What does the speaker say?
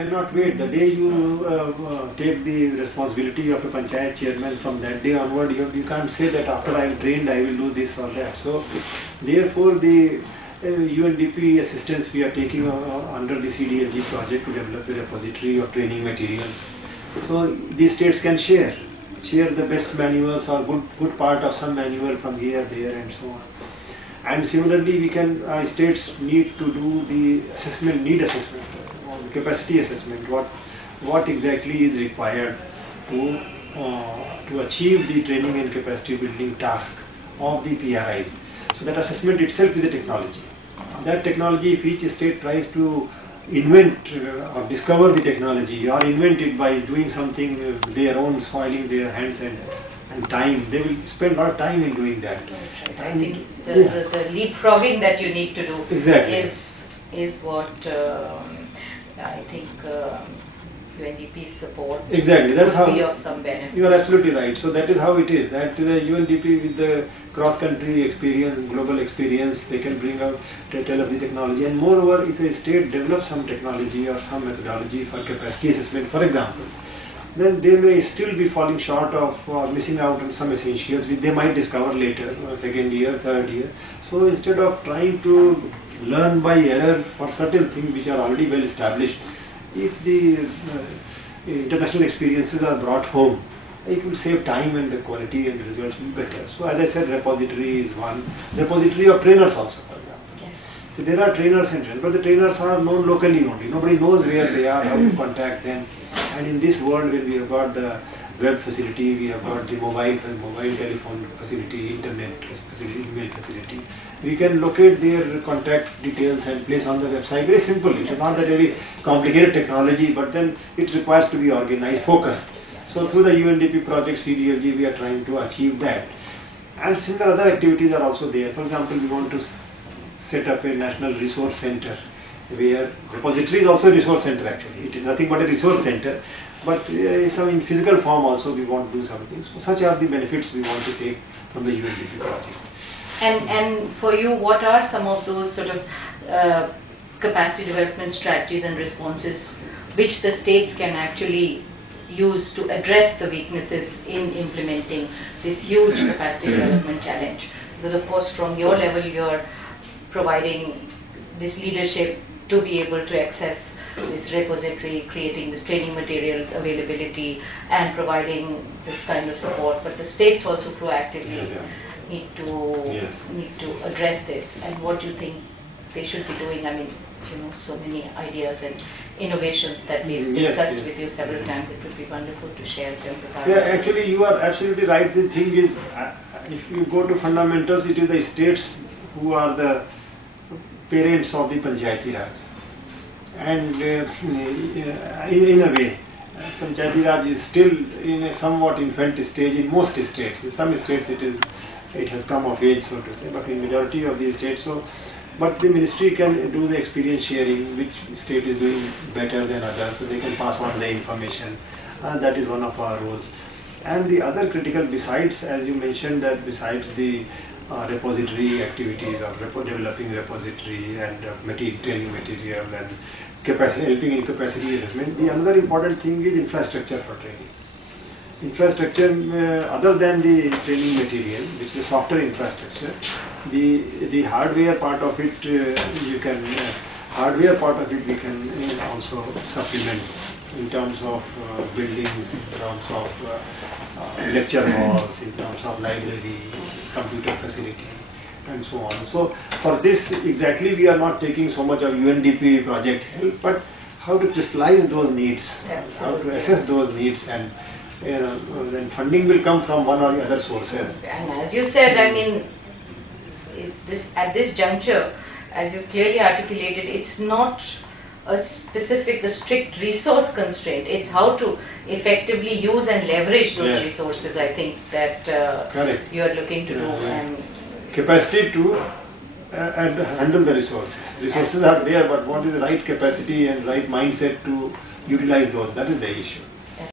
Cannot wait. The day you take the responsibility of a panchayat chairman, from that day onward, you can't say that after I am trained I will do this or that. So, therefore, the UNDP assistance we are taking under the CDLG project to develop a repository of training materials. So, these states can share the best manuals or good part of some manual from here, there, and so on. And similarly, we can states need to do the assessment, need assessment, or the capacity assessment. What exactly is required to achieve the training and capacity building task of the PRIs. So that assessment itself is a technology. That technology, if each state tries to invent or discover the technology or invent it by doing something their own, spoiling their hands and time, they will spend a lot of time in doing that. Right. I think the leapfrogging that you need to do is what I think UNDP support will be of some benefit. You are absolutely right. So that is how it is. That the UNDP with the cross-country experience, global experience, they can bring out to tell of the technology. And moreover, if a state develops some technology or some methodology for capacity assessment, for example, then they may still be falling short of missing out on some essentials which they might discover later, second year, third year. So instead of trying to learn by error for certain things which are already well established, if the international experiences are brought home, it will save time and the quality and the results will be better. So as I said, repository is one. Repository of trainers also, for example. Yes. So there are trainers in trainers, but the trainers are known locally only. Nobody knows where they are, how to contact them. And in this world, when we have got the web facility, we have got the mobile telephone facility, internet facility, email facility, we can locate their contact details and place on the website very simply. It is not that very complicated technology, but then it requires to be organized, focused. So through the UNDP project CDLG, we are trying to achieve that. And similar other activities are also there. For example, we want to set up a national resource center, where repository is also a resource center actually. It is nothing but a resource center, but some in physical form also we want to do something. So such are the benefits we want to take from the UNDP project. And for you, what are some of those sort of capacity development strategies and responses which the states can actually use to address the weaknesses in implementing this huge capacity development challenge? Because of course from your level you're providing this leadership to be able to access this repository, creating this training materials availability and providing this kind of support, but the states also proactively need to address this. And what do you think they should be doing? I mean, so many ideas and innovations that we've discussed with you several times. It would be wonderful to share them with us. Yeah, actually you are absolutely right. The thing is, if you go to fundamentals, it is the states who are the parents of the Panchayati Raj. And in a way, Panchayati Raj is still in a somewhat infant stage in most states. In some states it has come of age, so to say, but in majority of these states. So, but the ministry can do the experience sharing, which state is doing better than others, so they can pass on the information. That is one of our roles. And the other critical, besides, as you mentioned, that besides the repository activities of developing repository and training material and helping in capacity assessment, the another important thing is infrastructure for training. Infrastructure, other than the training material, which is software infrastructure, the hardware part of it we can also supplement in terms of buildings, in terms of lecture halls, in terms of library, computer facility, and so on. So for this exactly we are not taking so much of UNDP project help, but how to crystallize those needs, how to assess those needs, and then funding will come from one or the other sources. And as you said, I mean, at this juncture, as you clearly articulated, it's not a strict resource constraint. It's how to effectively use and leverage those resources, I think, that you are looking to do. And capacity to handle the resources. Resources are there, but what is the right capacity and right mindset to utilize those? That is the issue.